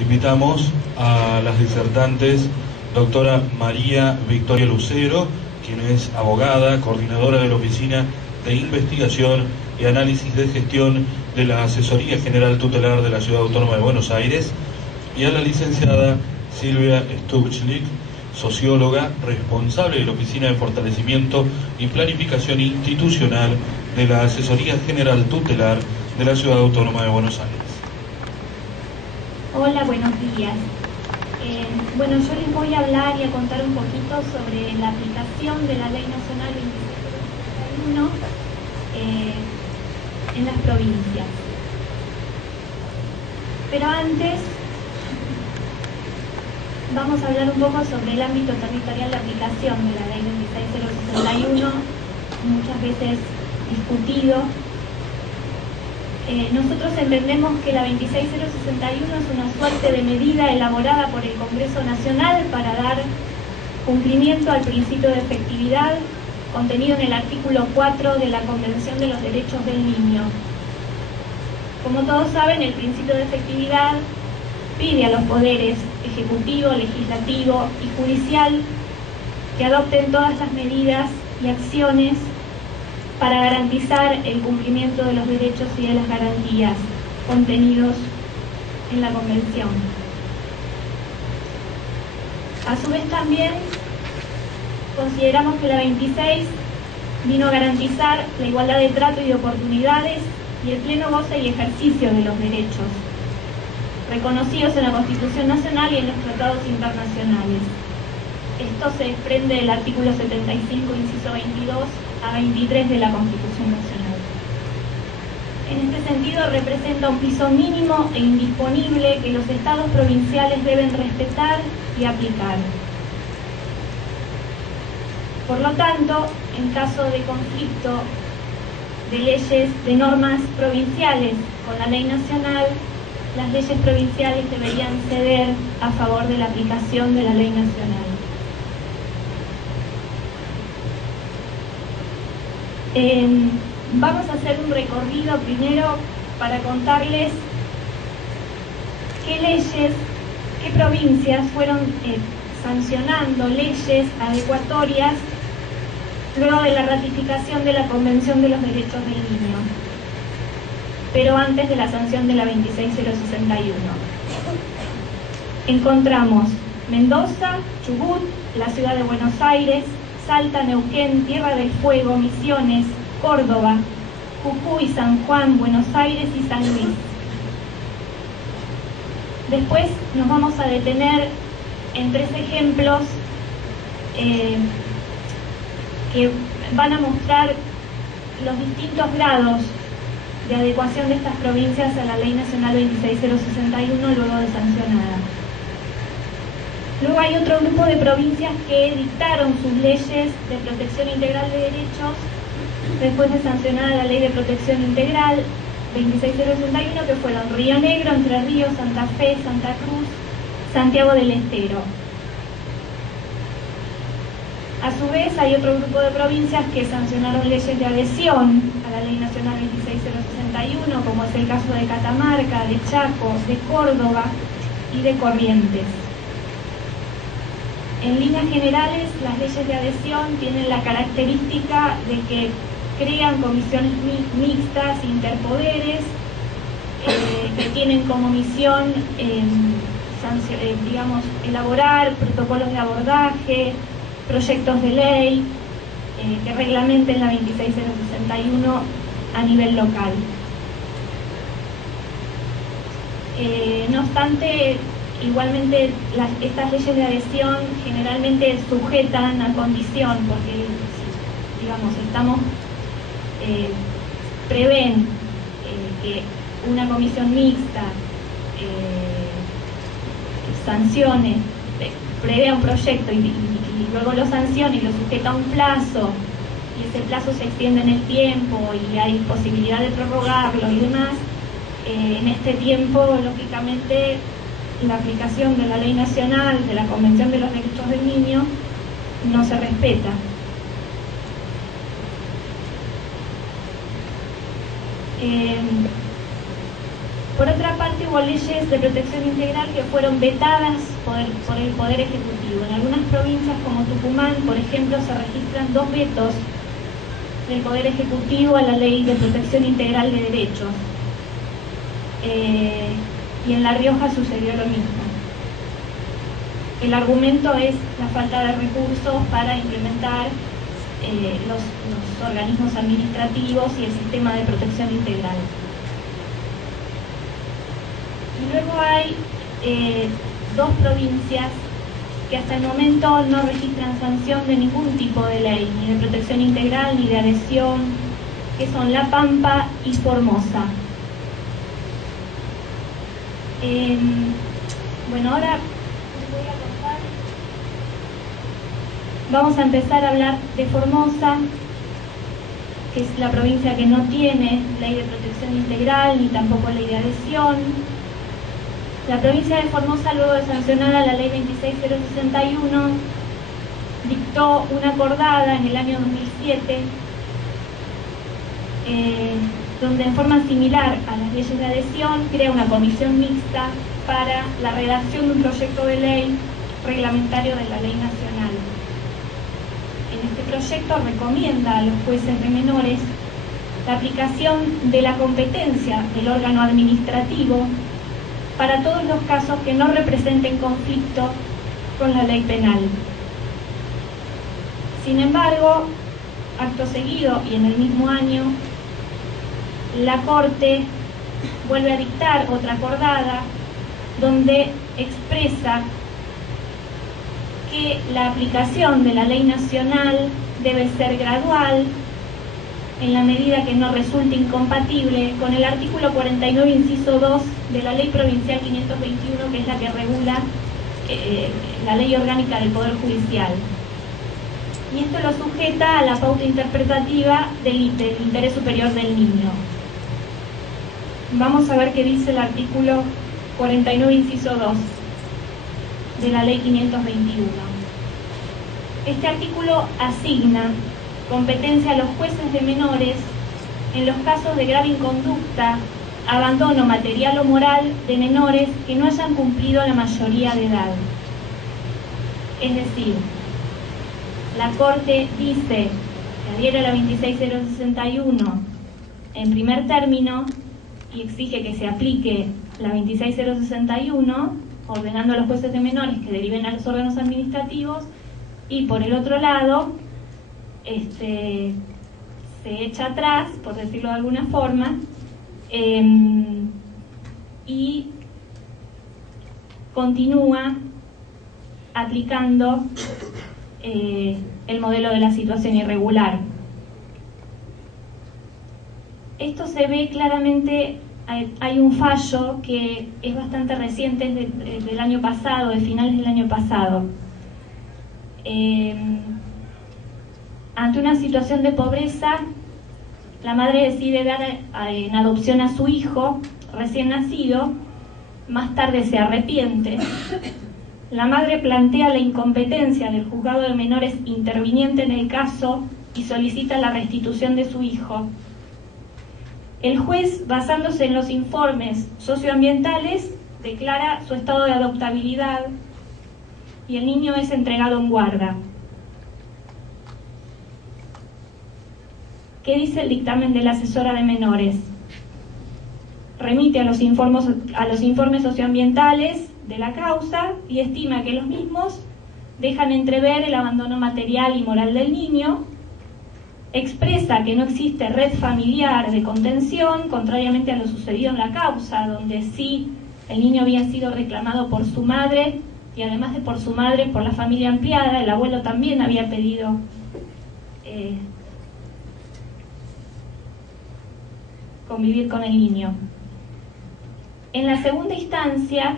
Invitamos a las disertantes doctora María Victoria Lucero, quien es abogada, coordinadora de la Oficina de Investigación y Análisis de Gestión de la Asesoría General Tutelar de la Ciudad Autónoma de Buenos Aires, y a la licenciada Silvia Stuchlik, socióloga, responsable de la Oficina de Fortalecimiento y Planificación Institucional de la Asesoría General Tutelar de la Ciudad Autónoma de Buenos Aires. Hola, buenos días. Bueno, yo les voy a hablar y a contar un poquito sobre la aplicación de la Ley Nacional 26.061 en las provincias. Pero antes vamos a hablar un poco sobre el ámbito territorial de aplicación de la Ley 26.061, muchas veces discutido. Nosotros entendemos que la 26.061 es una suerte de medida elaborada por el Congreso Nacional para dar cumplimiento al principio de efectividad contenido en el artículo 4 de la Convención de los Derechos del Niño. Como todos saben, el principio de efectividad pide a los poderes ejecutivo, legislativo y judicial que adopten todas las medidas y acciones para garantizar el cumplimiento de los derechos y de las garantías contenidos en la Convención. A su vez también consideramos que la 26 vino a garantizar la igualdad de trato y de oportunidades y el pleno goce y ejercicio de los derechos reconocidos en la Constitución Nacional y en los tratados internacionales. Esto se desprende del artículo 75, inciso 22 a 23 de la Constitución Nacional. En este sentido, representa un piso mínimo e indisponible que los estados provinciales deben respetar y aplicar. Por lo tanto, en caso de conflicto de leyes, de normas provinciales con la ley nacional, las leyes provinciales deberían ceder a favor de la aplicación de la ley nacional. Vamos a hacer un recorrido primero para contarles qué leyes, qué provincias fueron sancionando leyes adecuatorias luego de la ratificación de la Convención de los Derechos del Niño, pero antes de la sanción de la 26.061. Encontramos Mendoza, Chubut, la Ciudad de Buenos Aires, Salta, Neuquén, Tierra del Fuego, Misiones, Córdoba, Jujuy, San Juan, Buenos Aires y San Luis. Después nos vamos a detener en tres ejemplos que van a mostrar los distintos grados de adecuación de estas provincias a la Ley Nacional 26.061 luego de sancionada. Luego hay otro grupo de provincias que dictaron sus leyes de protección integral de derechos después de sancionada la Ley de Protección Integral 26.061, que fueron Río Negro, Entre Ríos, Santa Fe, Santa Cruz, Santiago del Estero. A su vez, hay otro grupo de provincias que sancionaron leyes de adhesión a la Ley Nacional 26.061, como es el caso de Catamarca, de Chaco, de Córdoba y de Corrientes. En líneas generales, las leyes de adhesión tienen la característica de que crean comisiones mixtas, interpoderes, que tienen como misión, digamos, elaborar protocolos de abordaje, proyectos de ley que reglamenten la 26.061 a nivel local. No obstante, igualmente estas leyes de adhesión generalmente sujetan a condición, porque, digamos, prevén que una comisión mixta sancione, prevea un proyecto y luego lo sanciona y lo sujeta a un plazo, y ese plazo se extiende en el tiempo y hay posibilidad de prorrogarlo y demás. En este tiempo, lógicamente, la aplicación de la Ley Nacional, de la Convención de los Derechos del Niño, no se respeta. Por otra parte, hubo leyes de protección integral que fueron vetadas por el Poder Ejecutivo. En algunas provincias como Tucumán, por ejemplo, se registran 2 vetos del Poder Ejecutivo a la Ley de Protección Integral de Derechos. Y en La Rioja sucedió lo mismo. El argumento es la falta de recursos para implementar los organismos administrativos y el sistema de protección integral. Y luego hay 2 provincias que hasta el momento no registran sanción de ningún tipo de ley, ni de protección integral, ni de adhesión, que son La Pampa y Formosa. Bueno, ahora voy a contar. Vamos a empezar a hablar de Formosa, que es la provincia que no tiene ley de protección integral, ni tampoco ley de adhesión. La provincia de Formosa, luego de sancionada la ley 26061, dictó una acordada en el año 2007, donde en forma similar a las leyes de adhesión crea una comisión mixta para la redacción de un proyecto de ley reglamentario de la ley nacional. En este proyecto recomienda a los jueces de menores la aplicación de la competencia del órgano administrativo para todos los casos que no representen conflicto con la ley penal. Sin embargo, acto seguido y en el mismo año, la Corte vuelve a dictar otra acordada donde expresa que la aplicación de la ley nacional debe ser gradual en la medida que no resulte incompatible con el artículo 49, inciso 2 de la Ley Provincial 521, que es la que regula la ley orgánica del Poder Judicial. Y esto lo sujeta a la pauta interpretativa del interés superior del niño. Vamos a ver qué dice el artículo 49, inciso 2 de la Ley 521. Este artículo asigna competencia a los jueces de menores en los casos de grave inconducta, abandono material o moral de menores que no hayan cumplido la mayoría de edad. Es decir, la Corte dice que adhiere a la 26061 en primer término y exige que se aplique la 26061, ordenando a los jueces de menores que deriven a los órganos administrativos, y por el otro lado se echa atrás, por decirlo de alguna forma, y continúa aplicando el modelo de la situación irregular. Esto se ve claramente. Hay un fallo que es bastante reciente, del año pasado, de finales del año pasado. Ante una situación de pobreza, la madre decide dar en adopción a su hijo recién nacido. Más tarde se arrepiente. La madre plantea la incompetencia del juzgado de menores interviniente en el caso y solicita la restitución de su hijo. El juez, basándose en los informes socioambientales, declara su estado de adoptabilidad y el niño es entregado en guarda. ¿Qué dice el dictamen de la asesora de menores? Remite a los informes socioambientales de la causa y estima que los mismos dejan entrever el abandono material y moral del niño. Expresa que no existe red familiar de contención, contrariamente a lo sucedido en la causa, donde sí el niño había sido reclamado por su madre y además de por su madre, por la familia ampliada. El abuelo también había pedido convivir con el niño. En la segunda instancia,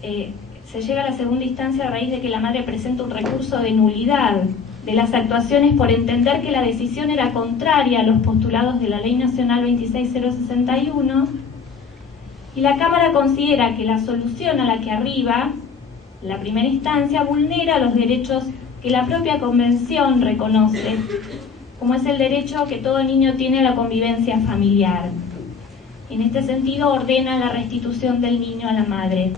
se llega a la segunda instancia a raíz de que la madre presenta un recurso de nulidad de las actuaciones por entender que la decisión era contraria a los postulados de la Ley Nacional 26061, y la Cámara considera que la solución a la que arriba la primera instancia vulnera los derechos que la propia Convención reconoce, como es el derecho que todo niño tiene a la convivencia familiar. y en este sentido ordena la restitución del niño a la madre.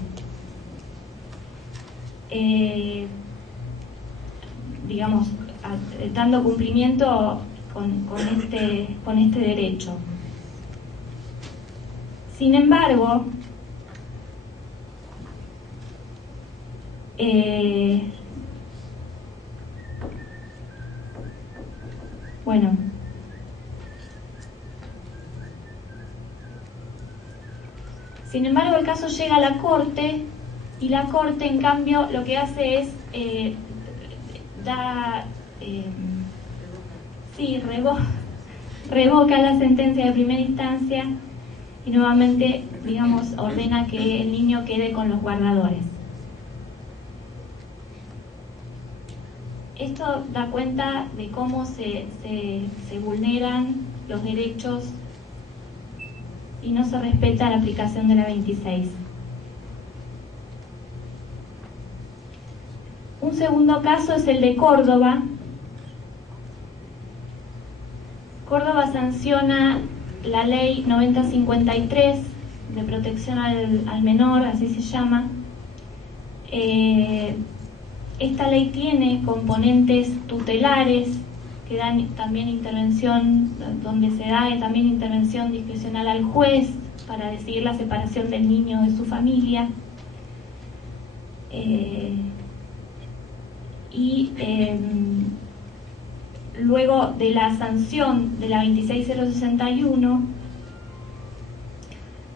Digamos, dando cumplimiento con este derecho. Sin embargo, bueno, sin embargo el caso llega a la Corte, y la Corte en cambio lo que hace es revoca la sentencia de primera instancia y nuevamente, digamos, ordena que el niño quede con los guardadores. Esto da cuenta de cómo se vulneran los derechos y no se respeta la aplicación de la 26. Un segundo caso es el de Córdoba. Córdoba sanciona la ley 9053 de protección al menor, así se llama. Esta ley tiene componentes tutelares que dan también intervención, donde se da también intervención discrecional al juez para decidir la separación del niño de su familia. Luego de la sanción de la 26061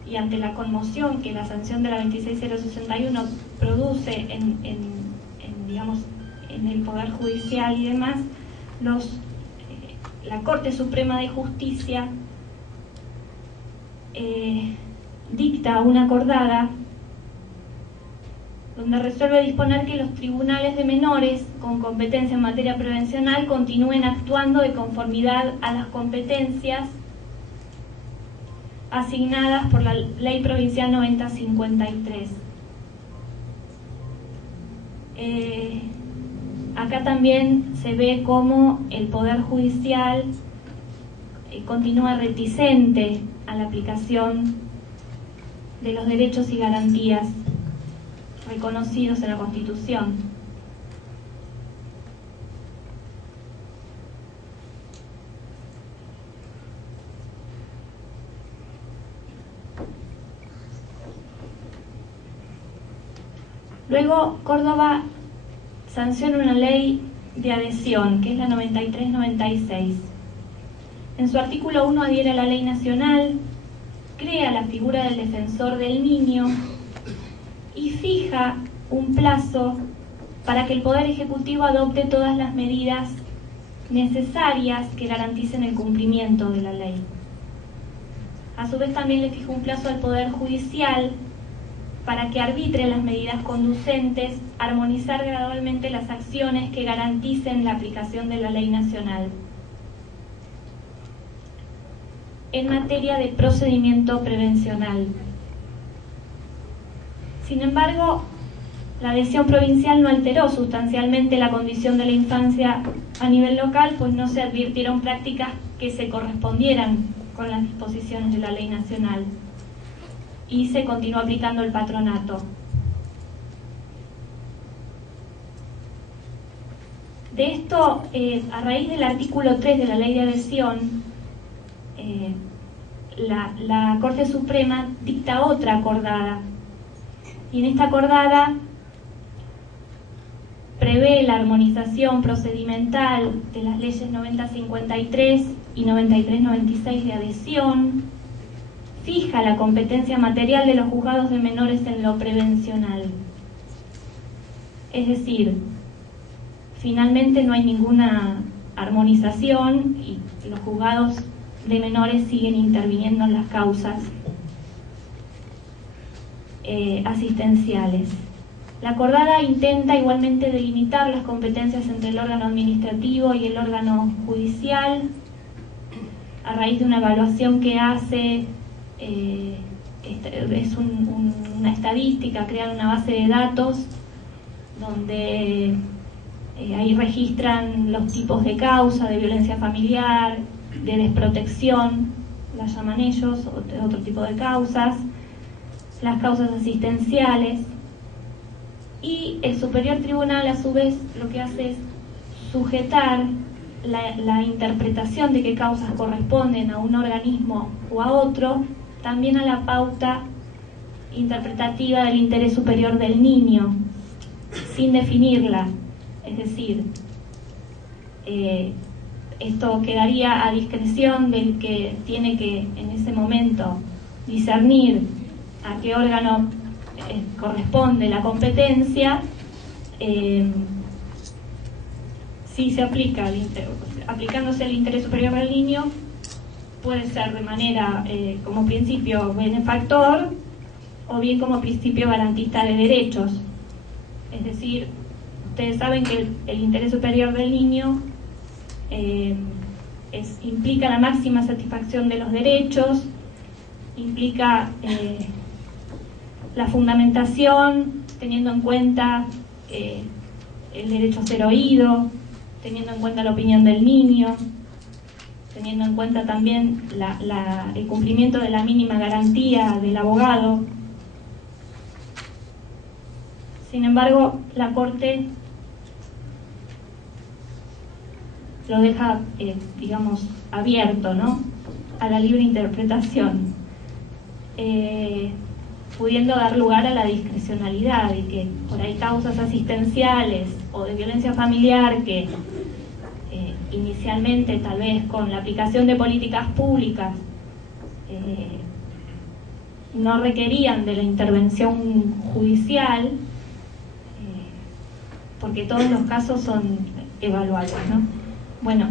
y ante la conmoción que la sanción de la 26061 produce digamos, en el Poder Judicial y demás, la Corte Suprema de Justicia dicta una acordada donde resuelve disponer que los tribunales de menores con competencia en materia prevencional continúen actuando de conformidad a las competencias asignadas por la Ley Provincial 9053. Acá también se ve cómo el Poder Judicial continúa reticente a la aplicación de los derechos y garantías reconocidos en la Constitución. Luego, Córdoba sanciona una ley de adhesión, que es la 9396. En su artículo 1 adhiere a la ley nacional, crea la figura del defensor del niño y fija un plazo para que el Poder Ejecutivo adopte todas las medidas necesarias que garanticen el cumplimiento de la ley. A su vez también le fija un plazo al Poder Judicial para que arbitre las medidas conducentes a armonizar gradualmente las acciones que garanticen la aplicación de la ley nacional en materia de procedimiento prevencional. Sin embargo, la adhesión provincial no alteró sustancialmente la condición de la infancia a nivel local, pues no se advirtieron prácticas que se correspondieran con las disposiciones de la ley nacional y se continuó aplicando el patronato. De esto, a raíz del artículo 3 de la ley de adhesión, la Corte Suprema dicta otra acordada, y en esta acordada prevé la armonización procedimental de las leyes 9053 y 9396 de adhesión, fija la competencia material de los juzgados de menores en lo prevencional. Es decir, finalmente no hay ninguna armonización y los juzgados de menores siguen interviniendo en las causas asistenciales. La acordada intenta igualmente delimitar las competencias entre el órgano administrativo y el órgano judicial a raíz de una evaluación que hace, es una estadística, crear una base de datos donde ahí registran los tipos de causa, de violencia familiar, de desprotección, las llaman ellos, otro tipo de causas, las causas asistenciales, y el Superior Tribunal a su vez lo que hace es sujetar la interpretación de qué causas corresponden a un organismo o a otro, también a la pauta interpretativa del interés superior del niño, sin definirla. Es decir, esto quedaría a discreción del que tiene que en ese momento discernir a qué órgano corresponde la competencia. Si se aplica aplicándose el interés superior del niño, puede ser de manera como principio benefactor o bien como principio garantista de derechos. Es decir, ustedes saben que el interés superior del niño implica la máxima satisfacción de los derechos, implica la fundamentación, teniendo en cuenta el derecho a ser oído, teniendo en cuenta la opinión del niño, teniendo en cuenta también el cumplimiento de la mínima garantía del abogado. Sin embargo, la Corte lo deja, digamos, abierto, ¿no?, a la libre interpretación, pudiendo dar lugar a la discrecionalidad, y que por ahí causas asistenciales o de violencia familiar que inicialmente, tal vez con la aplicación de políticas públicas, no requerían de la intervención judicial, porque todos los casos son evaluables, ¿no? Bueno,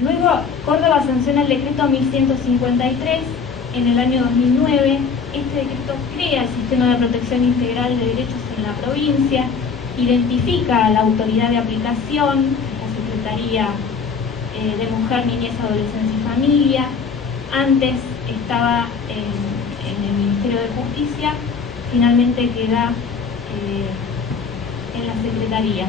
luego Córdoba sanciona el decreto 1153 en el año 2009. Este decreto crea el sistema de protección integral de derechos en la provincia, identifica a la autoridad de aplicación, la Secretaría de Mujer, Niñez, Adolescencia y Familia. Antes estaba en el Ministerio de Justicia, finalmente queda en la Secretaría.